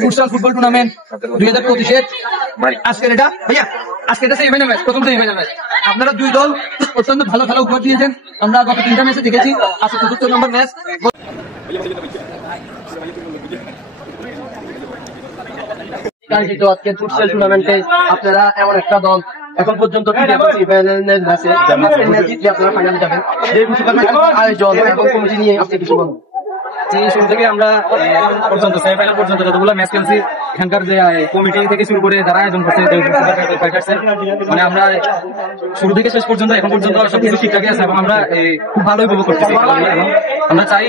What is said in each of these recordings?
Futsal football tournament 2025 আজকের এটা ভাইয়া আজকে এটা সেমিফাইনাল ম্যাচ, প্রথম সেমিফাইনাল ম্যাচ। আপনারা দুই দল অত্যন্ত ভালো খেলা উপহার দিয়েছেন, আমরা গত 3টা ম্যাচে দেখেছি। আজকে 4th নম্বর ম্যাচ। আজকে ফুটসাল টুর্নামেন্টে আপনারা এমন একটা দল এখন পর্যন্ত ফাইনালে যাবেন, আয়োজন এবং কমিটি নিয়ে আজকে কিছু বলুন। শুরু থেকে আমরা পর্যন্ত সেমিফাইনাল পর্যন্ত যতগুলো ম্যাচ খেলছি, এখানকার যে কমিটি থেকে শুরু করে যারা আয়োজন করছে, মানে আমরা শুরু থেকে শেষ পর্যন্ত এখন পর্যন্ত সবকিছু ঠিকঠাকই আছে এবং আমরা খুব ভালোই উপভোগ করতেছি। এবং আমরা চাই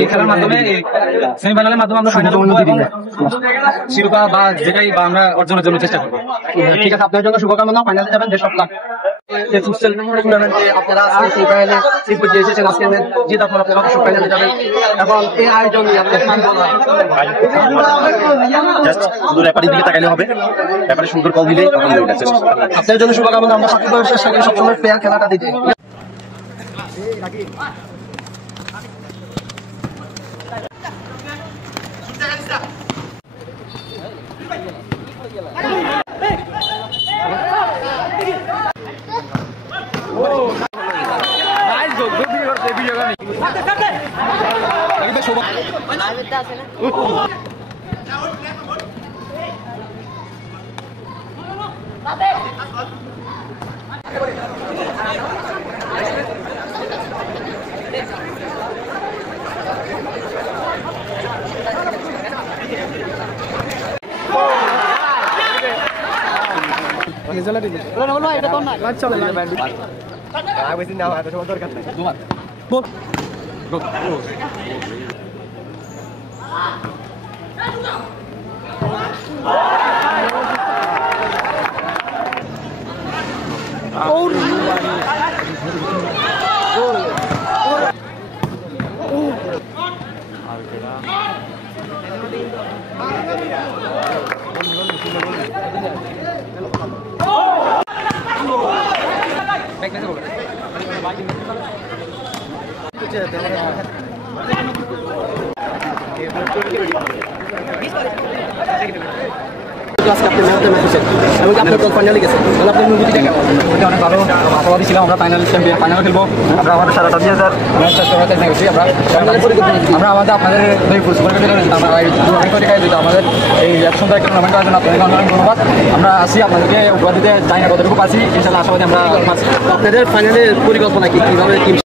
এই খেলার মাধ্যমে সেমিফাইনালের মাধ্যমে আমরা শিরোপা বা যেটাই বা আমরা অর্জনের জন্য চেষ্টা করবো। ঠিক আছে, আপনার জন্য শুভকামনা। ফাইনালে যাবেন, বেশ লাভ। ফুটসাল টুর্নামেন্টে আপনারা এসেছেন, আজকে জিত আপনারা অবশ্যই ফাইনালে যাবেন এবং এই আয়োজন নিয়ে আপনার ব্যাপারের দিকে তাকালে হবে, ব্যাপারে সুন্দর কল দিলে আপনার জন্য শুভকামনা। আমরা সাকিব ভাইয়ের চেষ্টা করি সবসময় ফেয়ার খেলাটা দিতে। অনেক ভালো আশাবাদী ছিলাম, আমরা ফাইনাল খেলবো। আমরা আমাদের সারাটা দিয়ে আমরা আমাদের আপনাদের আমাদের এই এত সুন্দর একটা টুর্নামেন্ট আয়োজন আপনাদের অনেক ধন্যবাদ। আমরা আসি আপনাদেরকে উপহার দিতে চাই না, কতটুকু পাচ্ছি ইনশাল্লাহ আশাবাদী আমরা পাচ্ছি। আপনাদের ফাইনালের পরিকল্পনা কি, কিভাবে